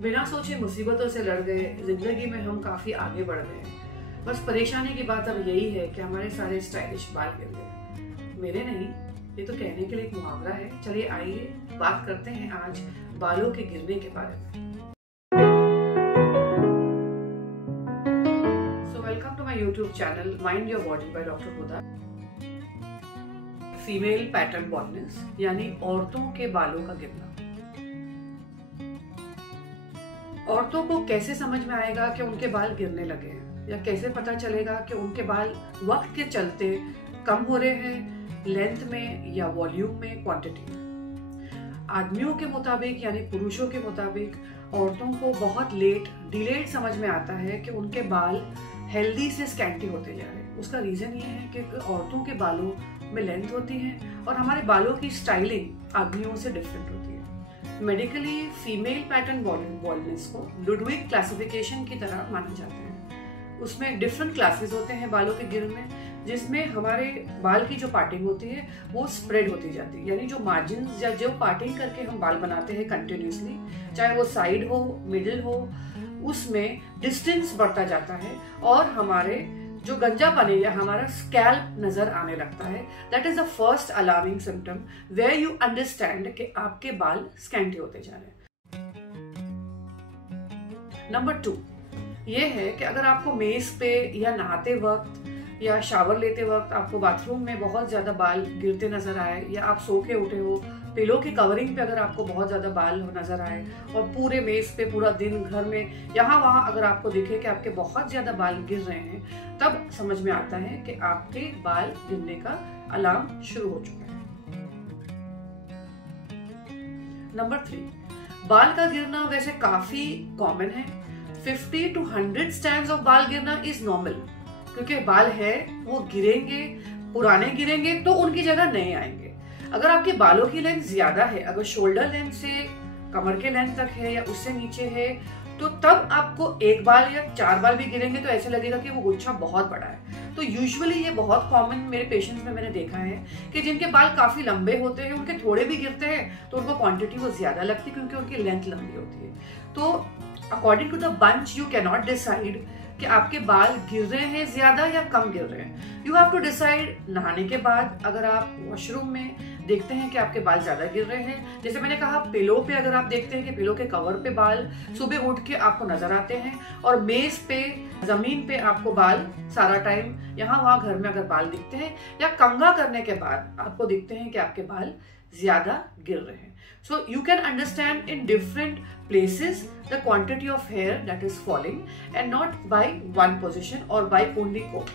बिना सोचे मुसीबतों से लड़ गए, जिंदगी में हम काफी आगे बढ़ गए। बस परेशानी की बात अब यही है कि हमारे सारे स्टाइलिश बाल गिर गए। मेरे नहीं, ये तो कहने के लिए एक मुहावरा है। चलिए आइए बात करते हैं आज बालों के गिरने के बारे में। So welcome to my YouTube channel mind your body by doctor Huda. Female pattern baldness यानी औरतों के बालों का गिरना। औरतों को कैसे समझ में आएगा कि उनके बाल गिरने लगे हैं, या कैसे पता चलेगा कि उनके बाल वक्त के चलते कम हो रहे हैं, लेंथ में या वॉल्यूम में, क्वांटिटी में। आदमियों के मुताबिक यानी पुरुषों के मुताबिक औरतों को बहुत डिलेड समझ में आता है कि उनके बाल हेल्दी से स्कैंटी होते जा रहे हैं। उसका रीजन ये है कि औरतों के बालों में लेंथ होती है और हमारे बालों की स्टाइलिंग आदमियों से डिफरेंट होती है। मेडिकली फीमेल पैटर्न बॉल्डनेस को लुडविग क्लासिफिकेशन की तरह माना जाता है। उसमें डिफरेंट क्लासेस होते हैं बालों के गिरने, जिसमें हमारे बाल की जो पार्टिंग होती है वो स्प्रेड होती जाती है, यानी जो मार्जिन या जो पार्टिंग करके हम बाल बनाते हैं कंटिन्यूसली, चाहे वो साइड हो, मिडिल हो, उसमें डिस्टेंस बढ़ता जाता है और हमारे जो गंजापन या हमारा स्कैल्प नजर आने लगता है। That is the first alarming symptom where you understand कि आपके बाल स्कैंटी होते जा रहे हैं। नंबर 2 ये है कि अगर आपको मेज पे या नहाते वक्त या शावर लेते वक्त आपको बाथरूम में बहुत ज्यादा बाल गिरते नजर आए, या आप सो के उठे हो, पिलो की कवरिंग पे अगर आपको बहुत ज्यादा बाल नजर आए और पूरे मेज पे पूरा दिन घर में यहाँ वहां अगर आपको दिखे कि आपके बहुत ज्यादा बाल गिर रहे हैं, तब समझ में आता है कि आपके बाल गिरने का अलार्म शुरू हो चुका है। नंबर 3 बाल का गिरना वैसे काफी कॉमन है। 50 to 100 स्ट्रैंड्स ऑफ बाल गिरना इज नॉर्मल, क्योंकि बाल है वो गिरेंगे, पुराने गिरेंगे तो उनकी जगह नए आएंगे। अगर आपके बालों की लेंथ ज्यादा है, अगर शोल्डर लेंथ से कमर के लेंथ तक है या उससे नीचे है, तो तब आपको एक बाल या 4 बाल भी गिरेंगे तो ऐसे लगेगा कि वो गुच्छा बहुत बड़ा है। तो यूजुअली ये बहुत कॉमन मेरे पेशेंट्स में मैंने देखा है कि जिनके बाल काफी लंबे होते हैं, उनके थोड़े भी गिरते हैं तो उनको क्वांटिटी वो ज्यादा लगती है, क्योंकि उनकी लेंथ लंबी होती है। तो according to the bunch you can not decide कि आपके बाल गिर रहे हैं ज्यादा या कम गिर रहे हैं। यू हैव टू डिसाइड नहाने के बाद। अगर आप वॉशरूम में देखते हैं कि आपके बाल ज्यादा गिर रहे हैं, जैसे मैंने कहा पिलो पे अगर आप देखते हैं कि पिलो के कवर पे बाल सुबह उठ के आपको नजर आते हैं, और मेज पे, जमीन पे आपको बाल सारा टाइम यहाँ वहां घर में अगर बाल दिखते हैं, या कंघा करने के बाद आपको दिखते हैं कि आपके बाल ज्यादा गिर रहे हैं। So you can understand in different places the quantity of hair that is falling, and not by one position or by only comb.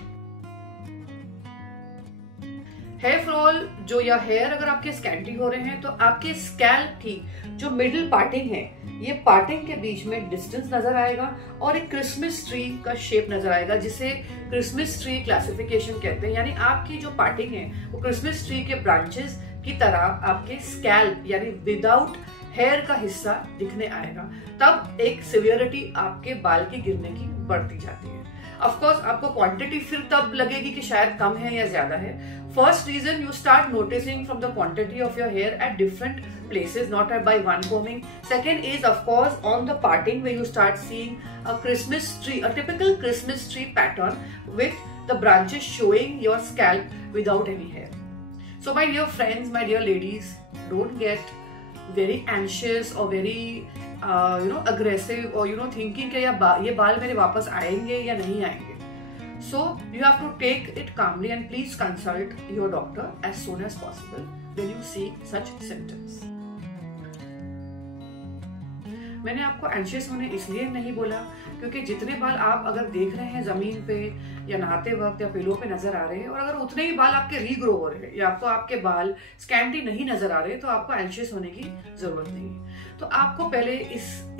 Hair fall जो या हेयर अगर आपके स्कैंटी हो रहे हैं, तो आपके स्कैल्प की जो मिडिल पार्टिंग है, ये पार्टिंग के बीच में डिस्टेंस नजर आएगा और एक क्रिसमस ट्री का शेप नजर आएगा, जिसे क्रिसमस ट्री क्लासिफिकेशन कहते हैं। यानी आपकी जो पार्टिंग है वो क्रिसमस ट्री के ब्रांचेस की तरह आपके स्कैल्प यानी विदाउट हेयर का हिस्सा दिखने आएगा। तब एक सिवियरिटी आपके बाल की गिरने की बढ़ती जाती है। ऑफ कोर्स आपको क्वांटिटी फिर तब लगेगी कि शायद कम है या ज्यादा है। First reason you start noticing from the quantity of your hair at different places, not by one combing. Second is of course on the parting, where you start seeing a Christmas tree, a typical Christmas tree pattern with the branches showing your scalp without any hair. So my dear friends, my dear ladies, don't get very anxious or very aggressive, or thinking कि ये बाल मेरे वापस आएंगे या नहीं आएंगे. So you have to take it calmly and please consult your doctor as soon as possible when you see such symptoms. मैंने आपको एंशियस होने इसलिए नहीं बोला क्योंकि जितने बाल आप अगर देख रहे हैं जमीन पे या नहाते वक्त या पिलो पे नजर आ रहे हैं, और अगर उतने ही बाल आपके रीग्रो हो रहे हैं या आपको आपके बाल स्कैंटी नहीं नजर आ रहे, तो आपको एंशियस होने की जरूरत नहीं है। तो आपको पहले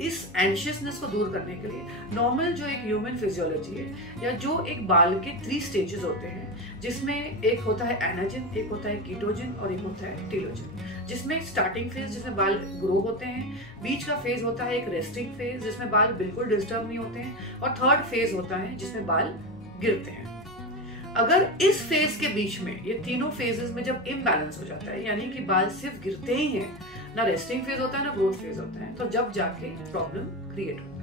इस एंशियसनेस को दूर करने के लिए नॉर्मल जो एक ह्यूमन फिजियोलॉजी है, या जो एक बाल के 3 स्टेजेस होते हैं, जिसमें एक होता है एनाजिन, एक होता है कीटोजिन और एक होता है टीलोजिन। जिसमें स्टार्टिंग फेज जिसमें बाल ग्रो होते हैं, बीच का फेज होता है एक रेस्टिंग फेज जिसमें बाल बिल्कुल डिस्टर्ब नहीं होते हैं, और थर्ड फेज होता है जिसमें बाल गिरते हैं। अगर इस फेज के बीच में ये तीनों फेजेस में जब इम्बैलेंस हो जाता है, यानी कि बाल सिर्फ गिरते ही हैं, ना रेस्टिंग फेज होता है ना ग्रोथ फेज होता है, तो जब जाके प्रॉब्लम क्रिएट होता है।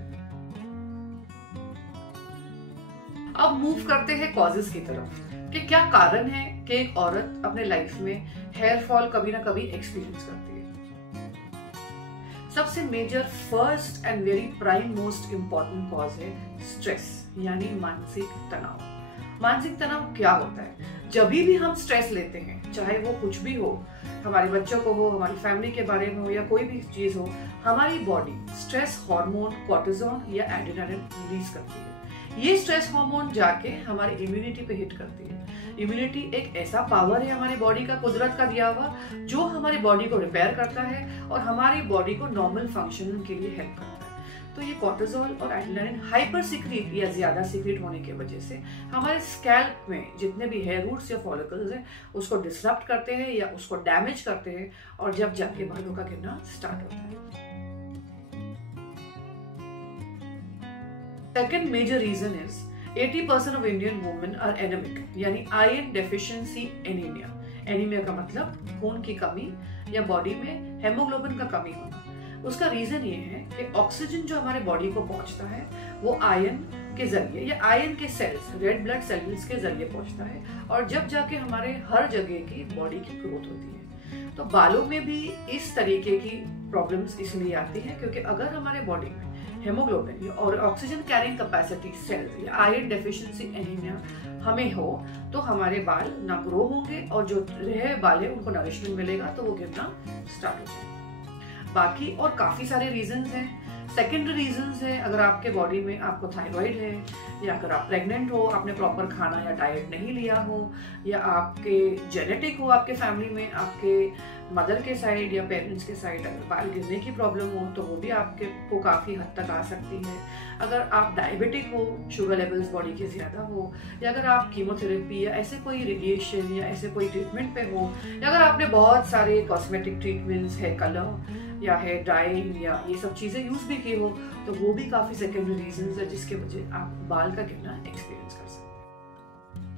अब मूव करते हैं कॉजेस की तरफ कि क्या कारण है कि एक औरत अपने लाइफ में हेयर फॉल कभी ना कभी एक्सपीरियंस करती है। सबसे major first and very prime most important cause है स्ट्रेस, यानी मानसिक तनाव। मानसिक तनाव क्या होता है? जब भी हम स्ट्रेस लेते हैं, चाहे वो कुछ भी हो, हमारे बच्चों को हो, हमारी फैमिली के बारे में हो या कोई भी चीज हो, हमारी बॉडी स्ट्रेस हार्मोन कॉर्टिसोल या एड्रेनालिन रिलीज करती है। ये स्ट्रेस हार्मोन जाके हमारी इम्यूनिटी पे हिट करती है। इम्यूनिटी एक ऐसा पावर है हमारी बॉडी का, कुदरत का दिया हुआ, जो हमारी बॉडी को रिपेयर करता है और हमारी बॉडी को नॉर्मल फंक्शनिंग के लिए हेल्प करता है। तो ये कॉर्टिसोल और एड्रेनालिन हाइपर सीक्रेट या ज्यादा सीक्रेट होने की वजह से हमारे स्कैल्प में जितने भी हेयर रूट्स या फॉलिकल्स हैं उसको डिसरप्ट करते हैं या उसको डैमेज करते हैं, और जब जाके बालों का गिरना स्टार्ट होता है। Second major reason is 80% of Indian women are anemic, यानी आयरन डेफिशिएंसी एनीमिया। एनीमिया का मतलब खून की कमी या बॉडी में हेमोग्लोबिन का कमी होना। उसका रीजन ये है कि ऑक्सीजन जो हमारे बॉडी को पहुंचता है वो आयरन के जरिए या आयरन के सेल्स, रेड ब्लड सेल्स के जरिए पहुंचता है, और जब जाके हमारे हर जगह की बॉडी की ग्रोथ होती है। तो बालों में भी इस तरीके की प्रॉब्लम्स इसलिए आती है क्योंकि अगर हमारे बॉडी में हेमोग्लोबिन और ऑक्सीजन कैरिंग कैपेसिटी सेल्स या आयरन डेफिशिएंसी एनीमिया हमें हो तो हमारे बाल ना ग्रो होंगे, और जो रहे बाल है उनको नरिशमेंट मिलेगा तो वो गिरना स्टार्ट हो जाएगा। बाकी और काफी सारे रीजंस हैं। सेकेंडरी रीजंस है, अगर आपके बॉडी में आपको थायराइड है, या अगर आप प्रेग्नेंट हो, आपने प्रॉपर खाना या डाइट नहीं लिया हो, या आपके जेनेटिक हो, आपके फैमिली में आपके मदर के साइड या पेरेंट्स के साइड अगर बाल गिरने की प्रॉब्लम हो तो वो भी आपके को काफी हद तक आ सकती है। अगर आप डायबिटिक हो, शुगर लेवल्स बॉडी के ज्यादा हो, या अगर आप कीमोथेरेपी या ऐसे कोई रेडिएशन या ऐसे कोई ट्रीटमेंट पे हो, या अगर आपने बहुत सारे कॉस्मेटिक ट्रीटमेंट्स, हेयर कलर या हेयर डाइंग या ये सब चीजें यूज भी की हो, तो वो भी काफी सेकेंडरी रीजंस है जिसके वजह आप बाल का गिरना एक्सपीरियंस कर सकते हैं।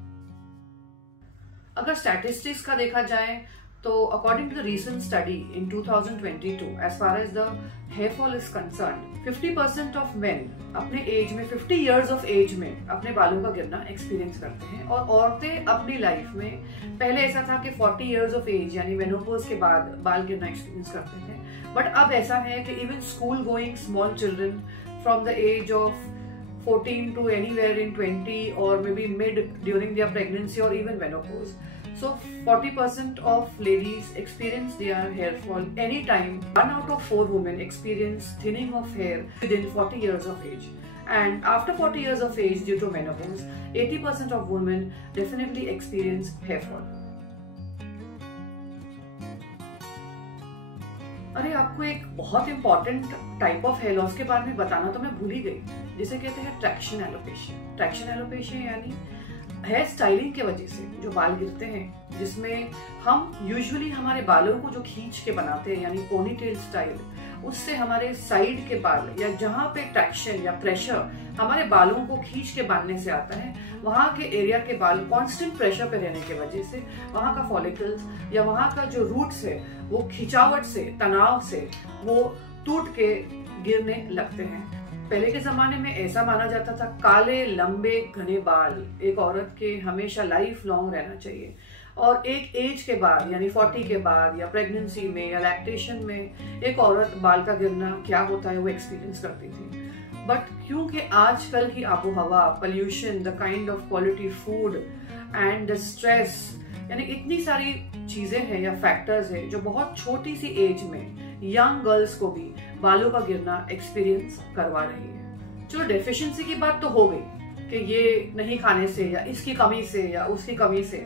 अगर स्टैटिस्टिक्स का देखा जाए तो according to the recent study in 2022 as far as the hair fall is concern, 50% of men अपने एज में 50 इयर्स ऑफ एज में अपने बालों का गिरना एक्सपीरियंस करते हैं, और औरतें अपनी लाइफ में पहले ऐसा था कि 40 इयर्स ऑफ एज यानी मेनोपॉज के बाद बाल गिरना एक्सपीरियंस करते थे, बट अब ऐसा है कि even school going small children from the age of 14 to anywhere in 20 or maybe mid during their pregnancy or even menopause. So 40% of ladies experience their hair fall anytime. 1 out of 4 women experience thinning of hair within 40 years of age. And after 40 years of age due to menopause, 80% of women definitely experience hair fall. अरे आपको एक बहुत important type of hair loss के बारे में बताना तो मैं भूल ही गई, जिसे कहते हैं ट्रैक्शन एलोपेशिया। ट्रैक्शन एलोपेशिया यानी हेयर स्टाइलिंग की वजह से जो बाल गिरते हैं, जिसमें हम यूजुअली हमारे बालों को जो खींच के बनाते हैं यानी पोनीटेल स्टाइल, उससे हमारे साइड के बाल या जहाँ पे ट्रैक्शन या प्रेशर हमारे बालों को खींच के बांधने से आता है, वहाँ के एरिया के बाल कांस्टेंट प्रेशर पे रहने की वजह से वहाँ का फॉलिकल्स या वहाँ का जो रूट्स है वो खिंचावट से, तनाव से वो टूट के गिरने लगते हैं। पहले के जमाने में ऐसा माना जाता था काले लंबे घने बाल एक औरत के हमेशा लाइफ लॉन्ग रहना चाहिए, और एक एज के बाद यानी 40 के बाद या प्रेगनेंसी में या लैक्टेशन में एक औरत बाल का गिरना क्या होता है वो एक्सपीरियंस करती थी। बट क्योंकि आजकल की आबो हवा, pollution, the kind of quality food and the stress, यानी इतनी सारी चीजें हैं या फैक्टर्स है जो बहुत छोटी सी एज में यंग गर्ल्स को भी बालों का गिरना एक्सपीरियंस करवा रही है। चलो डेफिशिएंसी की बात तो हो गई कि ये नहीं खाने से या इसकी कमी से या उसकी कमी से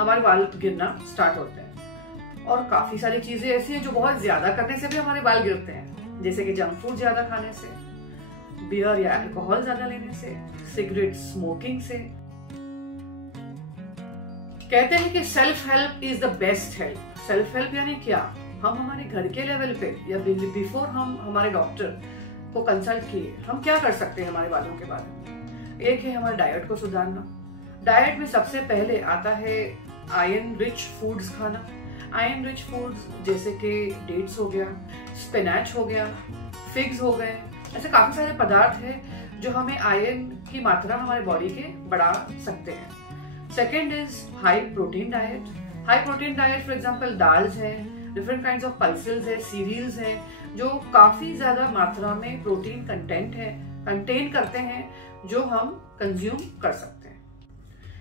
हमारे बाल गिरना स्टार्ट होते हैं, और काफी सारी चीजें ऐसी हैं जो बहुत ज्यादा करने से भी हमारे बाल गिरते हैं, जैसे कि जंक फूड ज्यादा खाने से, बियर या अल्कोहल ज्यादा लेने से, सिगरेट स्मोकिंग से। कहते हैं कि self help is the best help. Self help यानी क्या? हम हमारे घर के लेवल पे या बिफोर हम हमारे डॉक्टर को कंसल्ट किए हम क्या कर सकते हैं हमारे बालों के बारे में। एक है हमारे डाइट को सुधारना। डाइट में सबसे पहले आता है आयरन रिच फूड्स खाना। आयरन रिच फूड्स जैसे कि डेट्स हो गया, स्पिनच हो गया, फिग्स हो गए, ऐसे काफी सारे पदार्थ हैं जो हमें आयरन की मात्रा हमारे बॉडी के बढ़ा सकते हैं। Second is high protein diet. High protein diet for example dals है, डिफरेंट काइंड्स ऑफ पल्सेस है, सीरियल्स है, जो काफी ज्यादा मात्रा में प्रोटीन कंटेन करते हैं, जो हम कंज्यूम कर सकते हैं।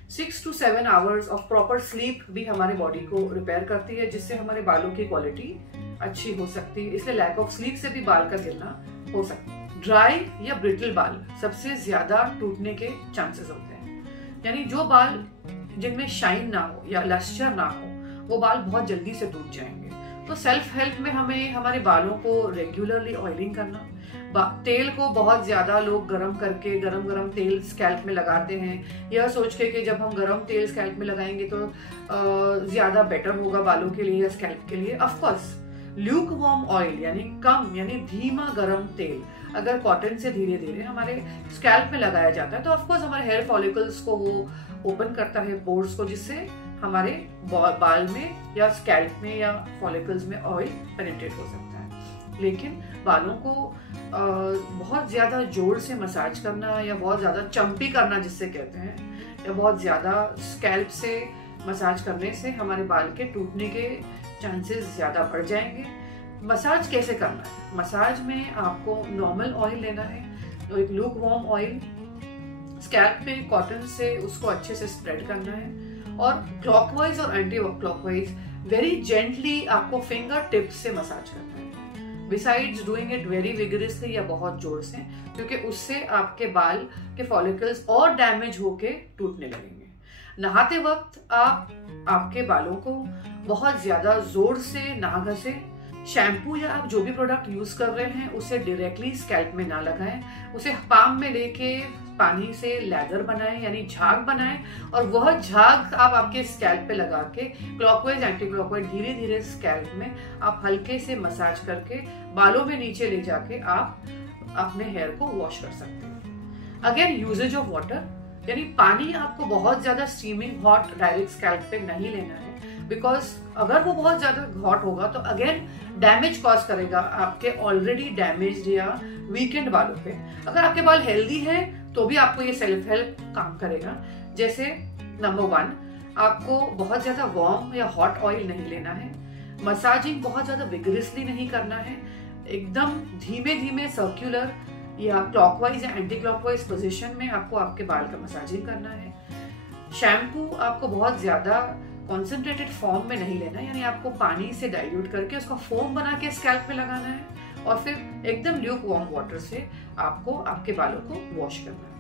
6 to 7 hours of proper sleep भी हमारे बॉडी को रिपेयर करती है, जिससे हमारे बालों की क्वालिटी अच्छी हो सकती है। इसलिए लैक ऑफ स्लीप से भी बाल का गिरना हो सकता है। ड्राई या ब्रिटल बाल सबसे ज्यादा टूटने के चांसेस होते हैं, यानी जो बाल जिनमें शाइन ना हो या लस्टर ना हो, वो बाल बहुत जल्दी से टूट जाएंगे। तो सेल्फ हेल्प में हमें हमारे बालों को रेगुलरली ऑयलिंग करना, तेल को बहुत ज्यादा लोग गरम करके गरम तेल स्कैल्प में लगाते हैं, यह सोच के कि जब हम गरम तेल स्कैल्प में लगाएंगे तो ज्यादा बेटर होगा बालों के लिए या स्कैल्प के लिए। Of course Luke warm oil यानी धीमा गरम तेल अगर कॉटन से धीरे धीरे हमारे स्कैल्प में लगाया जाता है तो ऑफ कोर्स हमारे हेयर फॉलिकल्स को वो ओपन करता है, पोर्स को, जिससे हमारे बाल में या स्कैल्प में या फॉलिकल्स में ऑयल पेनिट्रेट हो सकता है। लेकिन बालों को बहुत ज्यादा जोर से मसाज करना या बहुत ज्यादा चंपी करना जिससे कहते हैं, या बहुत ज्यादा स्कैल्प से मसाज करने से हमारे बाल के टूटने के चांसेस ज्यादा बढ़ जाएंगे। मसाज कैसे करना है? मसाज में आपको नॉर्मल ऑयल लेना है, तो एक लूक वार्म ऑयल स्कैल्प में कॉटन से उसको अच्छे से स्प्रेड करना है, और क्लॉकवाइज और एंटी क्लॉकवाइज वेरी जेंटली आपको फिंगर टिप से मसाज करना है, besides doing it very vigorously या बहुत जोर से, क्योंकि उससे आपके बाल के फॉलिकल्स और डैमेज होके टूटने लगेंगे। नहाते वक्त आप आपके बालों को बहुत ज्यादा जोर से ना घसे। शैम्पू या आप जो भी प्रोडक्ट यूज कर रहे हैं उसे डायरेक्टली स्कैल्प में ना लगाएं, उसे पाम में लेके पानी से लैदर बनाएं यानी झाग बनाएं, और वह झाग आप आपके स्कैल्प पे लगा के क्लॉकवाइज एंटी क्लॉकवाइज धीरे धीरे स्कैल्प में आप हल्के से मसाज करके बालों में नीचे ले जाके आप अपने हेयर को वॉश कर सकते हैं। अगेन यूजेज ऑफ वाटर, यानी पानी आपको बहुत ज्यादा स्टीमिंग हॉट डायरेक्ट स्कैल्प पे नहीं लेना है, बिकॉज अगर वो बहुत ज्यादा हॉट होगा तो अगेन डैमेज कॉज करेगा आपके ऑलरेडी डैमेज्ड या वीकेंड बालों पे। अगर आपके बाल हेल्दी है तो भी आपको ये सेल्फ हेल्प काम करेगा। जैसे नंबर 1, आपको बहुत ज्यादा वार्म या हॉट ऑयल नहीं लेना है, मसाजिंग बहुत ज्यादा विगरसली नहीं करना है, एकदम धीमे धीमे सर्कुलर या क्लॉकवाइज या एंटी क्लॉकवाइज पोजीशन में आपको आपके बाल का मसाजिंग करना है। शैम्पू आपको बहुत ज्यादा कॉन्सेंट्रेटेड फॉर्म में नहीं लेना, यानी आपको पानी से डाइल्यूट करके उसका फोम बना के स्कैल्प पे लगाना है, और फिर एकदम ल्यूक वार्म वाटर से आपको आपके बालों को वॉश करना है।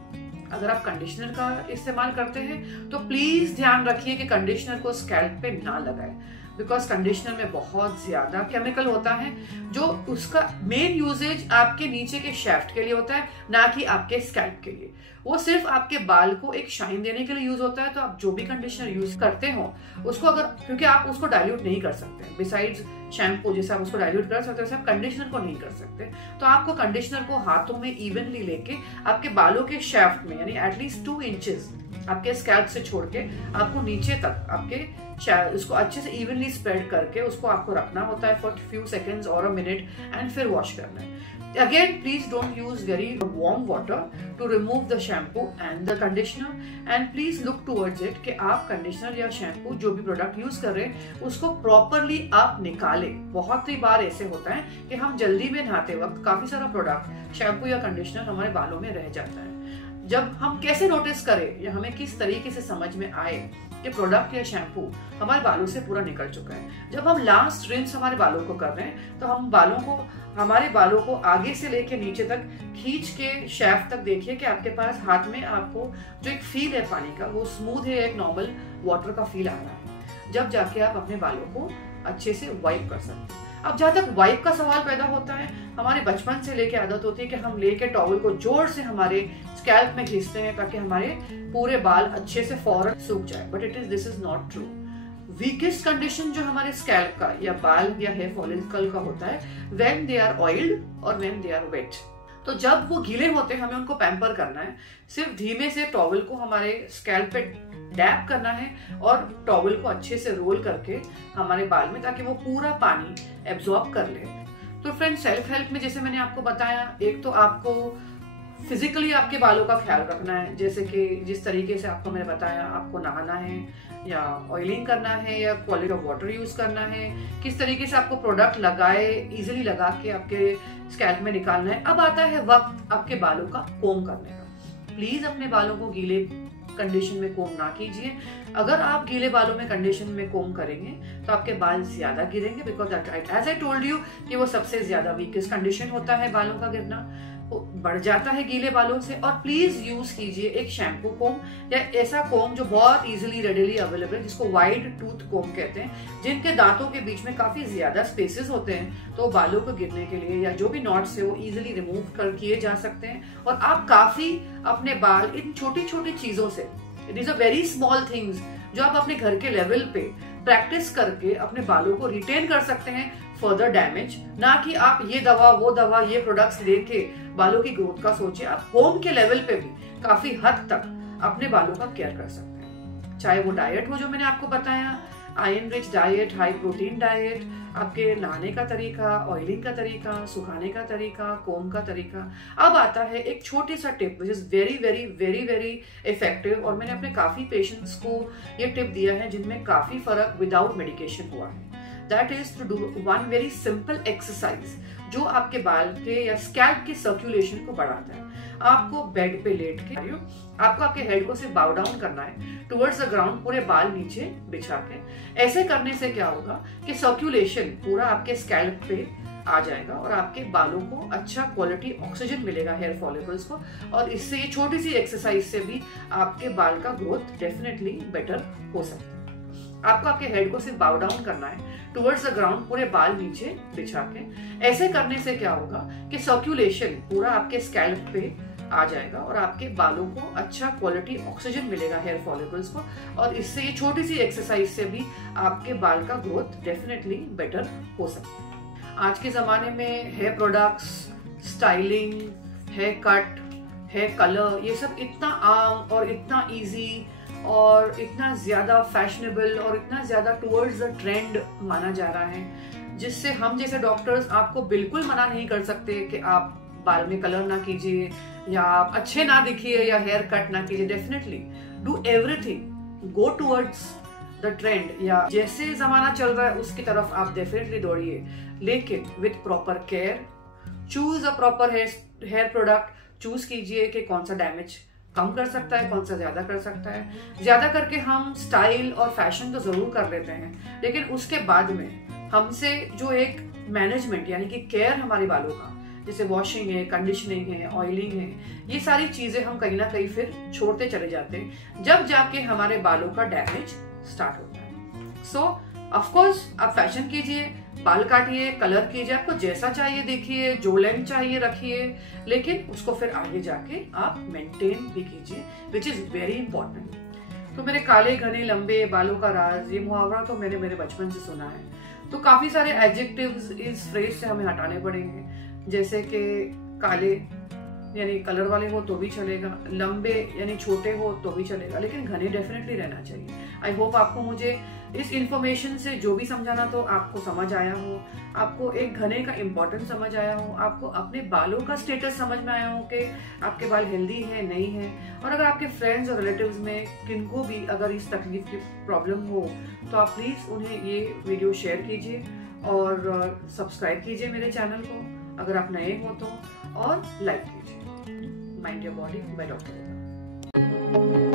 अगर आप कंडीशनर का इस्तेमाल करते हैं तो प्लीज ध्यान रखिए कि कंडीशनर को स्कैल्प पे ना लगाएं, बिकॉज कंडीशनर में बहुत ज्यादा केमिकल होता है, जो उसका मेन यूजेज आपके नीचे के शेफ्ट के लिए होता है, ना कि आपके स्कैल्प के लिए। वो सिर्फ आपके बाल को एक शाइन देने के लिए यूज होता है। तो आप जो भी कंडीशनर यूज करते हो उसको क्योंकि आप उसको डाइल्यूट नहीं कर सकते, बिसाइड्स शैम्पू जैसे आप उसको डाइल्यूट कर सकते हो वैसे आप कंडीशनर को नहीं कर सकते, तो आपको कंडीशनर को हाथों में इवनली लेके आपके बालों के शेफ्ट में, यानी एटलीस्ट 2 इंचेस आपके स्कैल्प से छोड़ के आपको नीचे तक आपके उसको अच्छे से इवनली स्प्रेड करके उसको आपको रखना होता है फॉर फ्यू सेकेंड्स और अ मिनट, एंड फिर वॉश करना है। Again, please don't use very warm water to remove the shampoo and the conditioner, and please look towards it कि आप कंडीशनर या शैम्पू जो भी प्रोडक्ट यूज कर रहे हैं उसको प्रॉपरली आप निकालें। बहुत ही बार ऐसे होता है कि हम जल्दी में नहाते वक्त काफी सारा प्रोडक्ट शैम्पू या कंडीशनर हमारे बालों में रह जाता है। जब हम कैसे नोटिस करें या हमें किस तरीके से समझ में आए कि प्रोडक्ट या शैम्पू हमारे बालों से पूरा निकल चुका है, जब हम लास्ट रिंस हमारे बालों को कर रहे हैं तो हम हमारे बालों को आगे से लेके नीचे तक खींच के शेफ्ट तक देखिए कि आपके पास हाथ में आपको जो एक फील है पानी का वो स्मूथ है, एक नॉर्मल वाटर का फील आ रहा है, जब जाके आप अपने बालों को अच्छे से वाइप कर सकते हैं। अब जहाँ तक वाइप का सवाल पैदा होता है, हमारे बचपन से लेके आदत होती है कि हम लेके टॉवल को जोर से हमारे स्कैल्प में खींचते हैं ताकि हमारे पूरे बाल अच्छे से फौरन सूख जाए, but this is not true. Weakest condition जो हमारे स्कैल्प का या बाल या हेयर फॉलिकल का होता है व्हेन दे आर ऑयल्ड और व्हेन दे आर वेट। तो जब वो गीले होते हैं हमें उनको पैम्पर करना है। सिर्फ धीमे से टॉवल को हमारे स्कैल्प पे डैप करना है और टॉवल को अच्छे से रोल करके हमारे बाल में, ताकि वो पूरा पानी एब्जॉर्ब कर ले। तो फ्रेंड्स, सेल्फ हेल्प में जैसे मैंने आपको बताया, एक तो आपको फिजिकली आपके बालों का ख्याल रखना है, जैसे कि जिस तरीके से आपको मैंने बताया, आपको नहाना है या ऑयलिंग करना है या क्वालिटी ऑफ वाटर यूज करना है, किस तरीके से आपको प्रोडक्ट लगाए इजीली लगा के आपके स्कैल्प में निकालना है। अब आता है वक्त आपके बालों का कोम करने का। प्लीज अपने बालों को गीले कंडीशन में कोम ना कीजिए। अगर आप गीले बालों में कंडीशन में कोम करेंगे तो आपके बाल ज्यादा गिरेंगे, because as I told you कि वो सबसे ज्यादा वीकेस्ट कंडीशन होता है बालों का गिरना, वो बढ़ जाता है गीले बालों से। और प्लीज यूज कीजिए एक शैम्पू कोम या ऐसा कोम जो बहुत इजीली रेडिली अवेलेबल, जिसको वाइड टूथ कोम कहते हैं, जिनके दांतों के बीच में काफी ज्यादा स्पेसेस होते हैं, तो बालों को गिरने के लिए या जो भी नॉट्स है वो इजीली रिमूव कर किए जा सकते हैं। और आप काफी अपने बाल इन छोटी छोटी चीजों से, these are very small things, जो आप अपने घर के लेवल पे प्रैक्टिस करके अपने बालों को रिटेन कर सकते हैं फर्दर डैमेज। ना कि आप ये दवा वो दवा ये प्रोडक्ट्स लेके बालों की ग्रोथ का सोचिए। आप होम के लेवल पे भी काफी हद तक अपने बालों का केयर कर सकते हैं, चाहे वो डाइट हो जो मैंने आपको बताया, iron rich diet, high protein diet, आपके नहाने का तरीका, ऑयलिंग का तरीका, सुखाने का तरीका, कोम का तरीका। अब आता है एक छोटी सा tip which is very very very very effective, और मैंने अपने काफी पेशेंट्स को ये टिप दिया है जिनमें काफी फर्क विदाउट मेडिकेशन हुआ है। That is to do one very simple exercise जो आपके बाल के या स्कैल्प के सर्कुलेशन को बढ़ाता है। आपको बेड पे लेट के आपको आपके हेड को सिर्फ बाउ डाउन करना है टुवर्ड्स द ग्राउंड, पूरे बाल नीचे बिछा के। ऐसे करने से क्या होगा कि सर्कुलेशन पूरा आपके स्कैल्प पे आ जाएगा और आपके बालों को अच्छा क्वालिटी ऑक्सीजन मिलेगा, हेयर फॉलिकल्स को। और इससे ये छोटी सी एक्सरसाइज से भी आपके बाल का ग्रोथ डेफिनेटली बेटर हो सकता है। आपको आपके हेड को सिर्फ बाउ डाउन करना है टुवर्ड्स द ग्राउंड, पूरे बाल नीचे बिछा के। ऐसे करने से क्या होगा कि सर्कुलेशन पूरा आपके स्कैल्प पे आ जाएगा और आपके बालों को अच्छा क्वालिटी ऑक्सीजन मिलेगा, हेयर फॉलिकल्स को। और इससे ये छोटी सी एक्सरसाइज से भी आपके बाल का ग्रोथ डेफिनेटली बेटर हो सकता है। आज के जमाने में hair products, styling, hair cut, hair colour, ये सब इतना आम और इतना इजी और इतना ज्यादा फैशनेबल और इतना ज्यादा टुवर्ड्स द ट्रेंड माना जा रहा है, जिससे हम जैसे डॉक्टर्स आपको बिल्कुल मना नहीं कर सकते कि आप बाल में कलर ना कीजिए या आप अच्छे ना दिखिए या हेयर कट ना कीजिए। Definitely do everything, go towards the trend, या जैसे जमाना चल रहा है उसकी तरफ आप डेफिनेटली दौड़िए, लेकिन with proper care. Choose a proper hair product choose कीजिए कि कौन सा डैमेज कम कर सकता है, कौन सा ज्यादा कर सकता है। ज्यादा करके हम स्टाइल और फैशन तो जरूर कर लेते हैं, लेकिन उसके बाद में हमसे जो एक मैनेजमेंट यानी कि केयर हमारे बालों का, जैसे वॉशिंग है, कंडीशनिंग है, ऑयलिंग है, ये सारी चीजें हम कहीं ना कहीं फिर छोड़ते चले जाते हैं, जब जाके हमारे बालों का डैमेज स्टार्ट होता है। सो ऑफ कोर्स आप फैशन कीजिए, बाल काटिए, कलर कीजिए, आपको जैसा चाहिए देखिए, जो लेंथ चाहिए रखिए, लेकिन उसको फिर आगे जाके आप मेंटेन भी कीजिए, विच इज वेरी इंपॉर्टेंट। तो मेरे काले घने लंबे बालों का राज, ये मुहावरा तो मैंने मेरे बचपन से सुना है। तो काफी सारे एडजेक्टिव्स इस फ्रेज से हमें हटाने पड़ेंगे, जैसे कि काले यानी कलर वाले हो तो भी चलेगा, लंबे यानी छोटे हो तो भी चलेगा, लेकिन घने डेफिनेटली रहना चाहिए। आई होप आपको मुझे इस इंफॉर्मेशन से जो भी समझाना तो आपको समझ आया हो, आपको एक घने का इम्पोर्टेंस समझ आया हो, आपको अपने बालों का स्टेटस समझ में आया हो कि आपके बाल हेल्दी है नहीं है। और अगर आपके फ्रेंड्स और रिलेटिव्स में किनको भी अगर इस तकलीफ की प्रॉब्लम हो तो आप प्लीज उन्हें ये वीडियो शेयर कीजिए और सब्सक्राइब कीजिए मेरे चैनल को अगर आप नए हो तो, और लाइक कीजिए। Mind your body by doctor.